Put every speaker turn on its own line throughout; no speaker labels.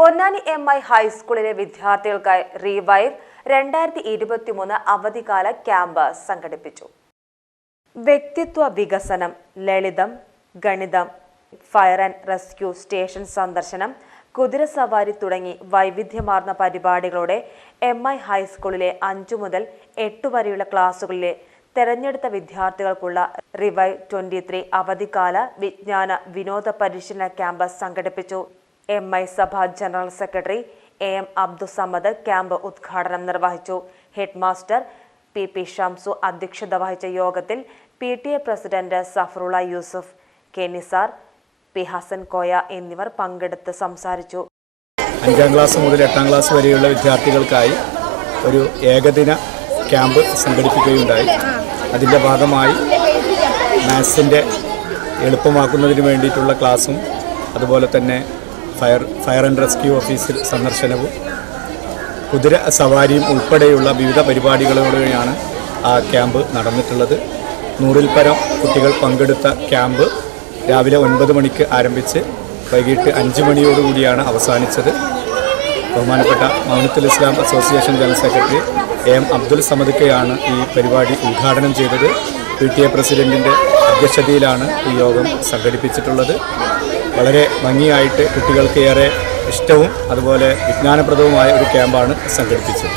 Ponnani M I ഹൈസ്കൂളിലെ വിദ്യാർത്ഥികൾക്കായി revive രണ്ടായിരത്തി ഇരുപത്തിമൂന്ന് അവധിക്കാല ക്യാമ്പ് സംഘടിപ്പിച്ചു. വ്യക്തിത്വ വികസനം ലളിതം ഗണിതം ഫയർ ആൻഡ് റെസ്ക്യൂ സ്റ്റേഷൻ സന്ദർശനം കുതിരസവാരി തുടങ്ങി വൈവിധ്യമാർന്ന പരിപാടികളോടെ എം ഐ ഹൈസ്കൂളിലെ അഞ്ചു മുതൽ എട്ട് വരെയുള്ള ക്ലാസ്സുകളിലെ തെരഞ്ഞെടുത്ത വിദ്യാർത്ഥികൾക്കുള്ള റിവൈവ് ട്വന്റി ത്രീ അവധിക്കാല വിജ്ഞാന വിനോദ പരിശീലന ക്യാമ്പസ് സംഘടിപ്പിച്ചു. M I Sabha general secretary A M Abdussamad camp ഉദ്ഘാടനം നിർവഹിച്ചു. Head master P P Shamsu അധ്യക്ഷത വഹിച്ച യോഗത്തിൽ P T A president Safarulla Yusuf K Nisar P Hasan Koya എന്നിവർ പങ്കെടുത്ത് സംസാരിച്ചു.
അഞ്ചാം ക്ലാസ് മുതൽ എട്ടാം ക്ലാസ് വരെയുള്ള വിദ്യാർത്ഥികൾക്കായി ഒരു ഏകദിന ക്യാമ്പ് സംഘടിപ്പിക്കുകയുണ്ടായി. അതിന്റെ ഭാഗമായി മാത്സിന്റെ എളുപ്പമാക്കുന്നതിന് വേണ്ടിയിട്ടുള്ള ക്ലാസ്സും അതുപോലെ തന്നെ ഫയർ ഫയർ ആൻഡ് റെസ്ക്യൂ ഓഫീസിൽ സന്ദർശനവും കുതിര സവാരിയും ഉൾപ്പെടെയുള്ള വിവിധ പരിപാടികളോടെയാണ് ആ ക്യാമ്പ് നടന്നിട്ടുള്ളത്. നൂറിൽ പരം കുട്ടികൾ പങ്കെടുത്ത ക്യാമ്പ് രാവിലെ ഒൻപത് മണിക്ക് ആരംഭിച്ച് വൈകിട്ട് അഞ്ച് മണിയോടുകൂടിയാണ് അവസാനിച്ചത്. ബഹുമാനപ്പെട്ട Maunathul Islam association general secretary A Abdul സമദിക്കയാണ് ഈ പരിപാടി ഉദ്ഘാടനം ചെയ്തത്. പി ടി എ പ്രസിഡന്റിന്റെ അധ്യക്ഷതയിലാണ് ഈ യോഗം സംഘടിപ്പിച്ചിട്ടുള്ളത്. വളരെ ഭംഗിയായിട്ട് കുട്ടികൾക്ക് ഏറെ ഇഷ്ടവും അതുപോലെ വിജ്ഞാനപ്രദവുമായ ഒരു ക്യാമ്പാണ് സംഘടിപ്പിച്ചത്.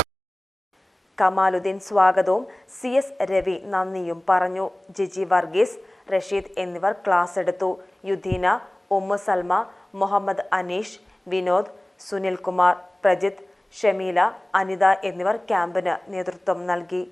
കമാലുദ്ദീൻ സ്വാഗതവും സി എസ് രവി നന്ദിയും പറഞ്ഞു. ജിജി വർഗീസ് റഷീദ് എന്നിവർ ക്ലാസ് എടുത്തു. യുദ്ധീന ഉമ്മ സൽമ മുഹമ്മദ് അനീഷ് വിനോദ് സുനിൽകുമാർ പ്രജിത് ഷമീല അനിത എന്നിവർ ക്യാമ്പിന് നേതൃത്വം നൽകി.